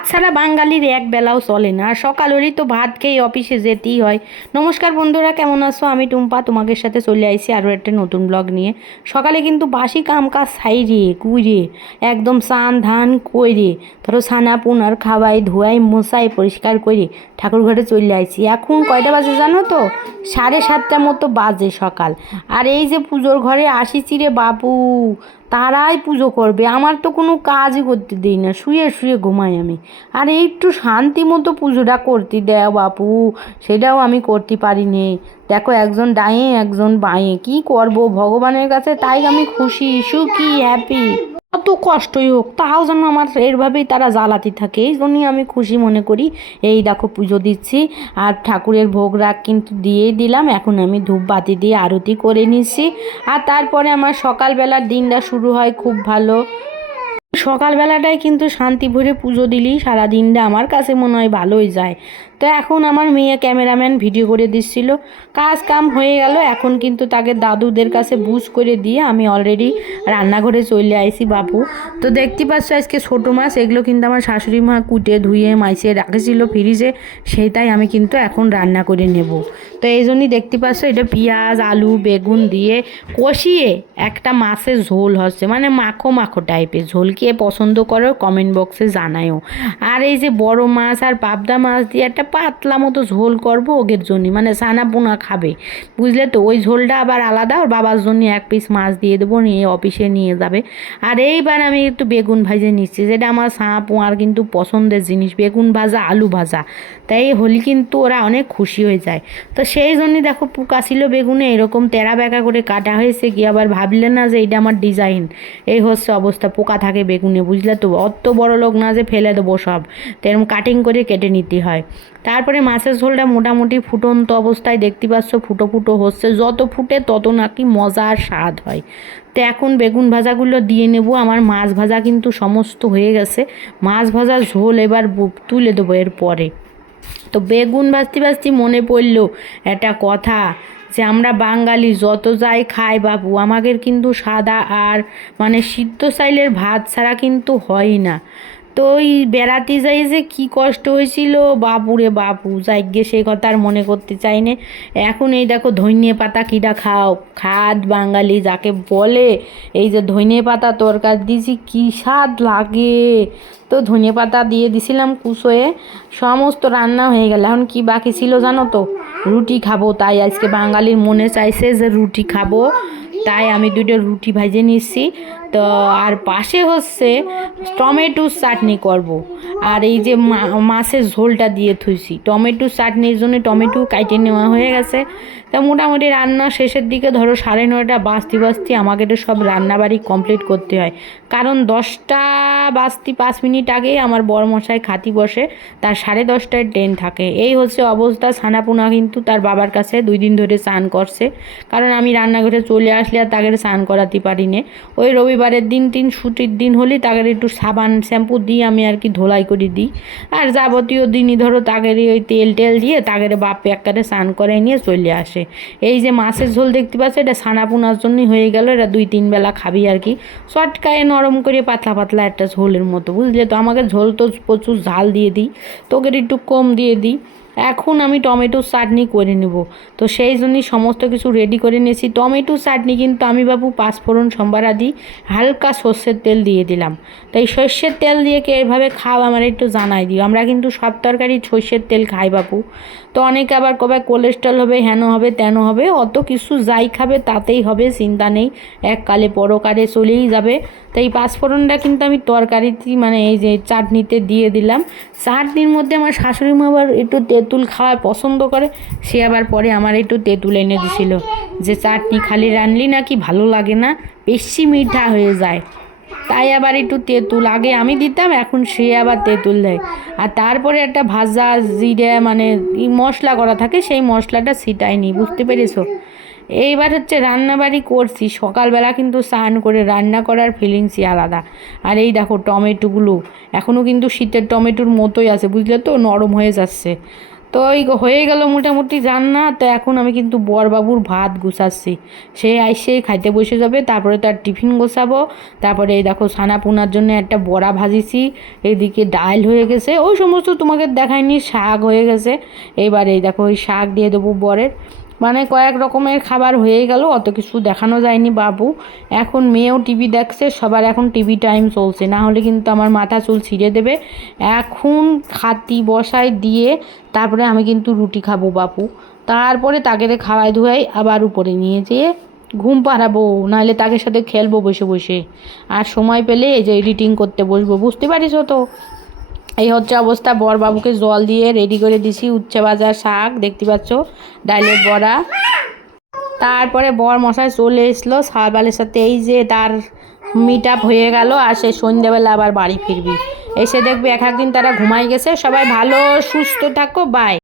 ভাত ছাড়া বাঙালির এক বেলাও চলে না। আর সকালেরই তো ভাত খেয়ে অফিসে যেতেই হয়। নমস্কার বন্ধুরা, কেমন আছো? আমি টুম্পা, তোমাদের সাথে চলে আইছি আরও একটা নতুন ব্লগ নিয়ে। সকালে কিন্তু বাসি কাম কাজ সাইরে কুইরে একদম সান ধান কইরে ধরো ছানা পুনার খাওয়াই, ধোয়াই মশাই পরিষ্কার করে ঠাকুর ঘরে চলে আইছি। এখন কয়টা বাজে জানো তো? সাড়ে সাতটার মতো বাজে সকাল। আর এই যে পুজোর ঘরে আসিছি রে বাবু তারাই পুজো করবে। আমার তো কোনো কাজ করতে দেই না। শুয়ে শুয়ে ঘুমাই আমি। আর একটু শান্তি মতো পুজোটা করতে দেও বাপু। সেটাও আমি করতে পারি নে। দেখো একজন ডায়ে একজন বাঁয়ে। কি করব? ভগবানের কাছে তাই আমি খুশি। সুখী হ্যাপি কত কষ্টই হোক, তাও যেন আমার এরভাবেই তারা জ্বালাতে থাকে, এই জন্যই আমি খুশি মনে করি। এই দেখো পুজো দিচ্ছি, আর ঠাকুরের ভোগ রাগ কিন্তু দিয়েই দিলাম, এখন আমি ধূপ বাতি দিয়ে আরতি করে নিচ্ছি। আর তারপরে আমার সকালবেলার দিনটা শুরু হয় খুব ভালো। সকালবেলাটাই কিন্তু শান্তি ভরে পুজো দিলেই সারা দিনটা আমার কাছে মনে হয় ভালোই যায়। তো এখন আমার মেয়ে ক্যামেরাম্যান ভিডিও করে দিচ্ছিল। কাজ কাম হয়ে গেল, এখন কিন্তু তাকে দাদুদের কাছে বুঝ করে দিয়ে আমি অলরেডি রান্নাঘরে চলে আইছি বাপু। তো দেখতে পাচ্ছ আজকে ছোটো মাছ, এগুলো কিন্তু আমার শাশুড়ি মা কুটে, ধুয়ে, মাইছে, রাখেছিল ফ্রিজে সেইটাই আমি কিন্তু এখন রান্না করে নেব। তো এই জন্যই দেখতে পাচ্ছ এটা পেঁয়াজ, আলু, বেগুন দিয়ে কষিয়ে একটা মাছের ঝোল হচ্ছে মানে মাখো মাখো টাইপের ঝোল। কে পছন্দ করো কমেন্ট বক্সে জানায়ও। আর এই যে বড় মাছ আর পাবদা মাছ দিয়ে একটা পাতলা মতো ঝোল করব ওদের জন্য। মানে সানা পোনা খাবে। বুঝলে তো? ওই ঝোলটা আবার আলাদা, ওর বাবার জন্য এক পিস মাছ দিয়ে দেবো, নিয়ে অফিসে নিয়ে যাবে। আর এইবার আমি একটু বেগুন ভাজে নিচ্ছি, যেটা আমার সাঁ পোয়ার কিন্তু পছন্দের জিনিস, বেগুন ভাজা, আলু ভাজা। তাই হলি কিন্তু ওরা অনেক খুশি হয়ে যায়। তো সেই জন্যই দেখো, পোকা ছিল বেগুনে, এরকম তেরা বেঁকা করে কাটা হয়েছে, কি আবার ভাবলে না যে এটা আমার ডিজাইন এই হচ্ছে অবস্থা, পোকা থাকে বেগুনে, বুঝলে তো? অত বড় লোক না যে ফেলে দেবো সব। তো এরকম কাটিং করে কেটে নিতে হয়। তারপরে মাছের ঝোলটা মোটামুটি ফুটন্ত অবস্থায় দেখতে পাচ্ছ, ফুটো ফুটো হচ্ছে। যত ফুটে তত নাকি মজার স্বাদ হয়। তো এখন বেগুন ভাজাগুলো দিয়ে নেব। আমার মাছ ভাজা কিন্তু সমস্ত হয়ে গেছে। মাছ ভাজা ঝোল এবার তুলে দেবো এরপরে। তো বেগুন ভাজতে ভাজতে মনে পড়ল একটা কথা, যে আমরা বাঙালি যত যাই খাই বাবু, আমাদের কিন্তু সাদা আর মানে সিদ্ধ চাইলের ভাত ছাড়া কিন্তু হয় না। তো ওই বেড়াতে যাই যে কি কষ্ট হয়েছিল বাপুরে বাপু যাই গিয়ে সেই কথা আর মনে করতে চাই নে। এখন এই দেখো ধনিয়া পাতা কিটা খাও, খাদ বাঙালি যাকে বলে, এই যে ধনিয়া পাতা তরকার দিয়েছি কী স্বাদ লাগে। তো ধনিয়া পাতা দিয়ে দিছিলাম কুচোয়ে সমস্ত রান্না হয়ে গেল। এখন কি বাকি ছিল জানো তো? রুটি খাব, তাই আজকে বাঙালির মনে চাইছে যে রুটি খাব। তাই আমি দুটো রুটি ভেজে নিচ্ছি। তো আর পাশে হচ্ছে টমেটোর চাটনি করব। আর এই যে মাছের ঝোলটা দিয়ে থুইছি। টমেটোর চাটনির জন্য টমেটো কাইটে নেওয়া হয়ে গেছে। তা মোটামুটি রান্না শেষের দিকে ধরো সাড়ে নয়টা বাজতে বাজতে আমাকে তো সব রান্নাবাড়ি কমপ্লিট করতে হয়। কারণ দশটা বাজতে পাঁচ মিনিট আগেই আমার বড়মশাই খাতি বসে, তার সাড়ে দশটায় ট্রেন থাকে। এই হচ্ছে অবস্থা। ছানাপোনা কিন্তু তার বাবার কাছে দুই দিন ধরে স্নান করছে। কারণ আমি রান্নাঘরে চলে আসলে আর তাকে স্নান করাতে পারি না। ওই রবিবারের দিন, তিন ছুটির দিন হলে তাকে একটু সাবান শ্যাম্পু দিয়ে আমি আর কি ধোলাই করে দিই। আর যাবতীয় দিনই ধরো তাকে ওই তেল টেল দিয়ে তাকে বাপ একবারে স্নান করে নিয়ে চলে আসে। এই যে মাছের ঝোল দেখতে পাচ্ছ, এটা ছানাপোনার জন্যই হয়ে গেল, এটা দুই তিন বেলা খাবি আর কি। চটকায়ে নরম করে পাতলা পাতলা একটা ঝোলের মতো, বুঝলে তো? আমাকে ঝোল তো প্রচুর ঝাল দিয়ে দিই তোকে একটু কম দিয়ে দিই। এখন আমি টমেটোর চাটনি করে নেব। তো সেই জন্যই সমস্ত কিছু রেডি করে নিয়েছি। টমেটোর চাটনি কিন্তু আমি বাবু পাঁচফোড়ন সম্বারা আদি হালকা সর্ষের তেল দিয়ে দিলাম। তাই সর্ষের তেল দিয়ে কে এভাবে খাও আমার একটু জানাই দিও। আমরা কিন্তু সব তরকারি সর্ষের তেল খাই বাপু তো অনেকে আবার কবে কোলেস্ট্রল হবে, হেন হবে, তেন হবে, অত কিছু যাই খাবে তাতেই হবে, চিন্তা নেই। এককালে পরকালে চলেই যাবে। তাই পাঁচফোড়নটা কিন্তু আমি তরকারিতে মানে এই যে চাটনিতে দিয়ে দিলাম। চাটনির মধ্যে আমার শাশুড়ি মা আবার একটু তেঁতুল খাওয়া পছন্দ করে, সে আবার পরে আমার একটু তেঁতুল এনে দিছিল। যে চাটনি খালি রানলি নাকি ভালো লাগে না? বেশি মিঠা হয়ে যায়। তাই আবার একটু তেঁতুল আগে আমি দিতাম, এখন সে আবার তেঁতুল দেয়। আর তারপরে একটা ভাজা জিরে মানে মশলা করা থাকে, সেই মশলাটা ছিটাইনি, বুঝতে পেরেছ? এইবার হচ্ছে রান্নাবাড়ি করছি। সকালবেলা কিন্তু স্নান করে রান্না করার ফিলিংসই আলাদা। আর এই দেখো টমেটোগুলো এখনও কিন্তু শীতের টমেটোর মতোই আছে, বুঝলে তো? নরম হয়ে যাচ্ছে। তো ওই হয়ে গেল মোটামুটি রান্না। তো এখন আমি কিন্তু বরবাবুর ভাত গুছাচ্ছি। সে আইসে খাইতে বসে যাবে, তারপরে তার টিফিন গোছাবো। তারপরে এই দেখো ছানা পোনার জন্য একটা বড়া ভাজিছি। এদিকে ডাল হয়ে গেছে। ওই সমস্ত তোমাকে দেখায়নি শাক হয়ে গেছে। এবার এই দেখো, ওই শাক দিয়ে দেবো বরের। মানে কয়েক রকমের খাবার হয়ে গেল, অত কিছু দেখানো যায়নি বাবু। এখন মেয়েও টিভি দেখছে, সবার এখন টিভি টাইম চলছে। না হলে কিন্তু আমার মাথা চুল ছিঁড়ে দেবে। এখন খাতি বসায় দিয়ে তারপরে আমি কিন্তু রুটি খাব বাপু। তারপরে তাকে খাওয়াই ধুয়াই আবার উপরে নিয়ে যেয়ে ঘুম পাড়াবো, নাহলে তাকে সাথে খেলব বসে বসে। আর সময় পেলে এই যে এডিটিং করতে বসবো, বুঝতে পারিস তো? এই হচ্ছে অবস্থা। বর বাবুকে জল দিয়ে রেডি করে দিছি উচ্ছে ভাজা শাক, দেখতে পাচ্ছ? ডাইলের বড়া। তারপরে বর মশাই চলে এসলো সালবালের সাথে। এই যে তার মিট আপ হয়ে গেল, আর সে সন্ধ্যেবেলা আবার বাড়ি ফিরবি। এসে দেখবি এক একদিন তারা ঘুমাই গেছে। সবাই ভালো, সুস্থ থাকো বাই